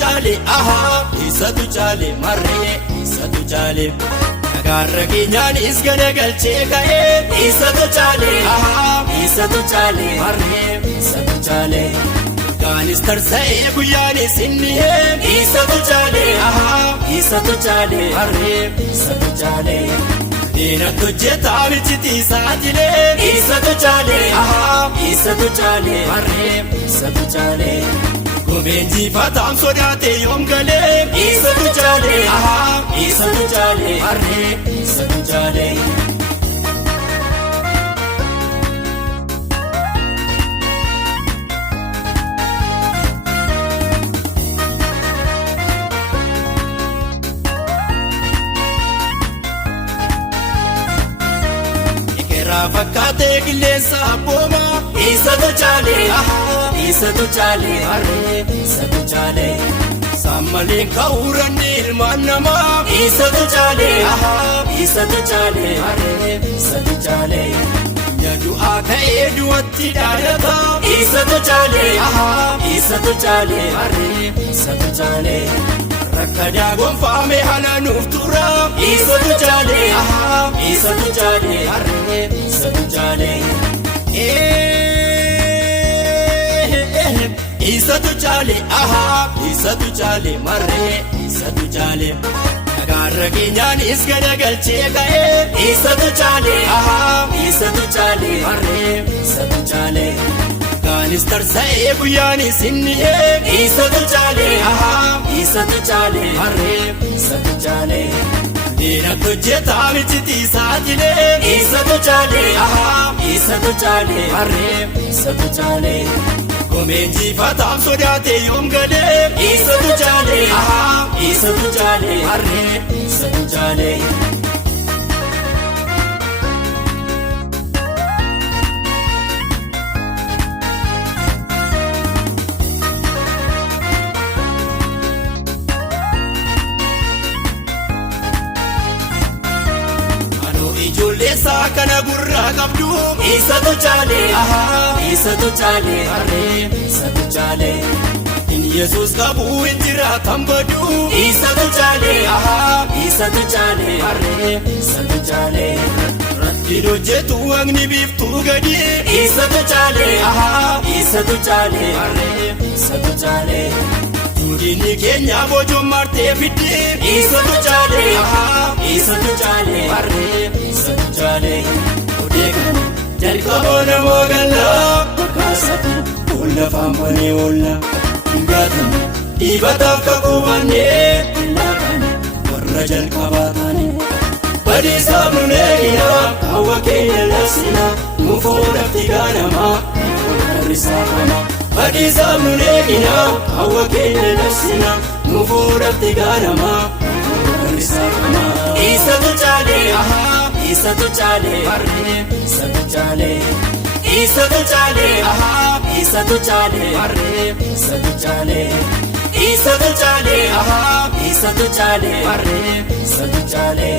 chaale isatu chaale marree isatu chaale nagaarra keenyaanis galagalchee ka'ee isatu chaale marree isatu chaale gaanis tarsa'ee guyyaanis inni isatu chaale marree isatu chaale diinatti hojjetaa michitiisaa jilee isatu chaale marree isatu chaale gomeen jiifataan sodaatee yoom galee isatu chaale marree isatu chaale. Fakkaatee qilleensa abbooma isatu chaale marree isatu chaale sammaleen ka'uuranni ilmaan namaa isatu chaale marree isatu chaale nyadu'aa ka'ee du'atti dhaadata isatu chaale marree isatu chaale rakkadaa gonfaame halaanuuf tura isatu chaale marree isatu chaale isatu chaale isatu chaale marree isatu chaale nagaarra keenyaanis galagalchee ka'ee isatu chaale marree isatu chaale gaanis tarsa'ee guyyaanis inni isatu chaale marree isatu chaale diinatti hojjetaa michitiisaa jilee isatu chaale marree isatu chaale gomeen jiifataan sodaatee yoom galee isatu chaale marree isatu chaale. Ijoolleessaa kana gurraa qabdu isatu chaale marree isatu chaale in Yesuus qabu hin jiraatan badu isatu chaale marree isatu chaale rattiin hojjetu waaqni biiftuu gadi isatu chaale marree isatu chaale Tuudinni keenya bojoon martee fidde isatu chaale marree isatu chaale odeekan jalqaboo namoo gallaa kakkaasatu lafaan banee oolla hingaatan dhiibataaf kakuubannee illaakan warra jalqabaa taane badiisaaf nun eegina hawwa keenya labsina nu fuudhafti gaanamaa risaafama badiisaaf nun eegina hawwa keenya labsina nu fuudhafti gaanamaa risaafama isatu chaale marree isatu chaale isatu chaale marree isatu chaale isatu chaale marree isatu chaale.